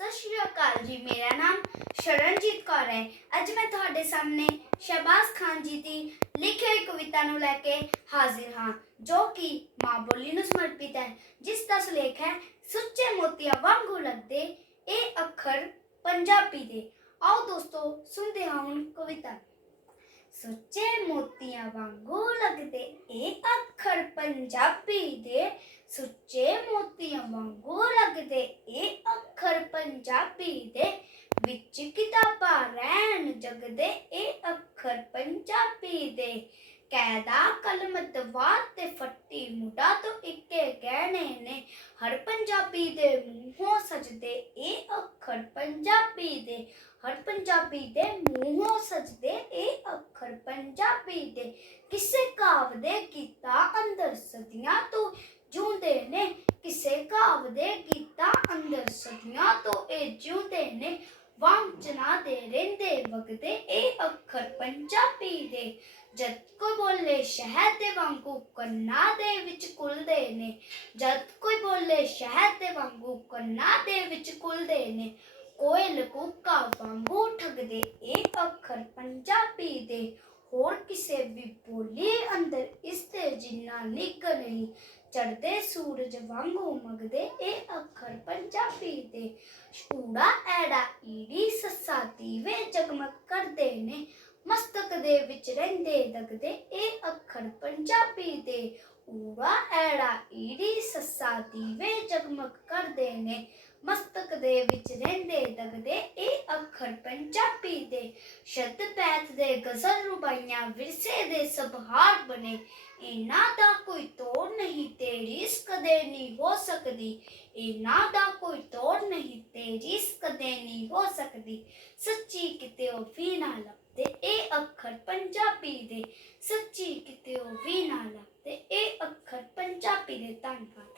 ਸਤਿ ਸ਼੍ਰੀ ਅਕਾਲ ਜੀ, ਮੇਰਾ ਨਾਮ ਸ਼ਰਨਜੀਤ ਕੌਰ ਹੈ। ਅੱਜ ਮੈਂ ਤੁਹਾਡੇ ਸਾਹਮਣੇ ਸ਼ਹਬਾਜ਼ ਖਾਨ ਜੀ ਦੀ ਲਿਖੀ ਹੋਈ ਕਵਿਤਾ ਨੂੰ ਲੈ ਕੇ ਹਾਜ਼ਰ ਹਾਂ, ਜੋ ਕਿ ਮਾਂ ਬੋਲੀ ਨੂੰ ਸਮਰਪਿਤ ਹੈ, ਜਿਸ ਦਾ ਸੁਲੇਖ ਹੈ, ਸੁੱਚੇ ਮੋਤੀਆਂ ਵਾਂਗੂ ਲੱਗਦੇ, ਇਹ ਅੱਖਰ ਪੰਜਾਬੀ ਦੇ। ਆਓ ਦੋਸਤੋ, ਸੁਣਦੇ ਹਾਂ ਹੁਣ ਕਵਿਤਾ। ਸੁੱਚੇ ਮੋਤੀਆਂ ਵਾਂਗੂ ਲੱਗਦੇ, ਇਹ ਅੱਖਰ ਪੰਜਾਬੀ ਦੇ। ਸੁੱਚੇ ਮੋਤੀਆਂ ਵਾਂਗੂ ਲੱਗਦੇ, ਇਹ ਪੰਜਾਬੀ ਦੇ ਵਿੱਚ ਕਿਤਾਬਾਂ ਰਹਿਣ ਜਗਦੇ ਇਹ ਅੱਖਰ ਪੰਜਾਬੀ ਦੇ। ਕੈਦਾ, ਕਲਮ ਤੇ ਫੱਟੀ ਮੁੰਡਾ ਤੋਂ ਇੱਕੇ ਗਹਿਣੇ ਨੇ। ਹਰ ਪੰਜਾਬੀ ਦੇ ਮੂੰਹੋਂ ਸਜਦੇ ਇਹ ਅੱਖਰ ਪੰਜਾਬੀ ਦੇ। ਹਰ ਪੰਜਾਬੀ ਦੇ ਮੂੰਹੋਂ ਸਜਦੇ ਇਹ ਅੱਖਰ ਪੰਜਾਬੀ ਦੇ। ਕਿਸੇ ਕਾਵ ਦੇ ਕੀਤਾ ਅੰਦਰ ਸਦੀਆਂ ਕਿਸੇ ਕੀਤਾ ਅੰਦਰ ਸਦੀਆਂ ਤੋਂ ਇਹ ਜੂੰਦੇ ਨੇ, ਵਾਂਚਨਾ ਦੇ ਰਹਿੰਦੇ ਵਗਦੇ ਇਹ ਅੱਖਰ ਪੰਜਾਬੀ ਦੇ। ਜਦ ਕੋਈ ਬੋਲੇ ਸ਼ਹਿਰ ਦੇ ਵਾਂਗੂ ਕੰਨਾਂ ਦੇ ਵਿੱਚ ਕੁਲਦੇ ਨੇ, ਜਦ ਕੋਈ ਬੋਲੇ ਸ਼ਹਿਦ ਦੇ ਵਾਂਗੂ ਕੰਨਾਂ ਦੇ ਵਿੱਚ ਕੁਲਦੇ ਨੇ, ਕੋਇਲ ਕੂਕਾ ਵਾਂਗੂ ਠਗਦੇ ਇਹ ਅੱਖਰ ਪੰਜਾਬੀ ਦੇ। ਹੋਰ ਕਿਸੇ ਵੀ ਬੋਲੀ ਅੰਦਰ ਇਸ ਤੇ ਜਿੰਨਾ ਨਿੱਘ ਨਹੀਂ ਚੜਦੇ ਸੂਰਜ ਵਾਂਗੂ ਮਗਦੇ ਇਹ ਅੱਖਰ ਪੰਜਾਬੀ ਦੇ। ਊੜਾ ਐੜਾ ਈੜੀ ਸੱਸਾ ਦੀਵੇ ਜਗਮਗ ਕਰਦੇ ਨੇ, ਮਸਤਕ ਦੇ ਵਿੱਚ ਰਹਿੰਦੇ ਦਗਦੇ, ਇਹ ਅੱਖਰ ਪੰਜਾਬੀ ਦੇ। ਊੜਾ ਐੜਾ ਈੜੀ ਸੱਸਾ ਦੀਵੇ ਜਗਮਗ ਕਰਦੇ ਨੇ, ਮਸਤਕ ਦੇ ਵਿੱਚ ਰਹਿੰਦੇ ਦਗਦੇ, ਇਹ ਅੱਖਰ ਪੰਜਾਬੀ ਦੇ। ਸ਼ਬਦ ਪੈਤ ਦੇ ਗਜ਼ਲ ਰੁਬਾਈਆਂ ਵਿਰਸੇ ਦੇ ਸਭਹਾਰ ਬਣੇ। ਇਹਨਾਂ ਦਾ ਕੋਈ ਤੋੜ ਨਹੀਂ, ਤੇਰੀ ਇਸ ਕਦੇ ਨਹੀਂ ਹੋ ਸਕਦੀ। ਇਹਨਾਂ ਦਾ ਕੋਈ ਤੋੜ ਨਹੀਂ, ਤੇਰੀ ਕਦੇ ਨਹੀਂ ਹੋ ਸਕਦੀ। ਸੱਚੀ ਕਿਤੇ ਉਹ ਵੀ ਨਾ ਲੱਭਦੇ, ਇਹ ਅੱਖਰ ਪੰਜਾਬੀ ਦੇ। ਸੱਚੀ ਕਿਤੇ ਉਹ ਵੀ ਨਾ ਲੱਭਦੇ, ਇਹ ਅੱਖਰ ਪੰਜਾਬੀ ਦੇ। ਧੰਨਵਾਦ।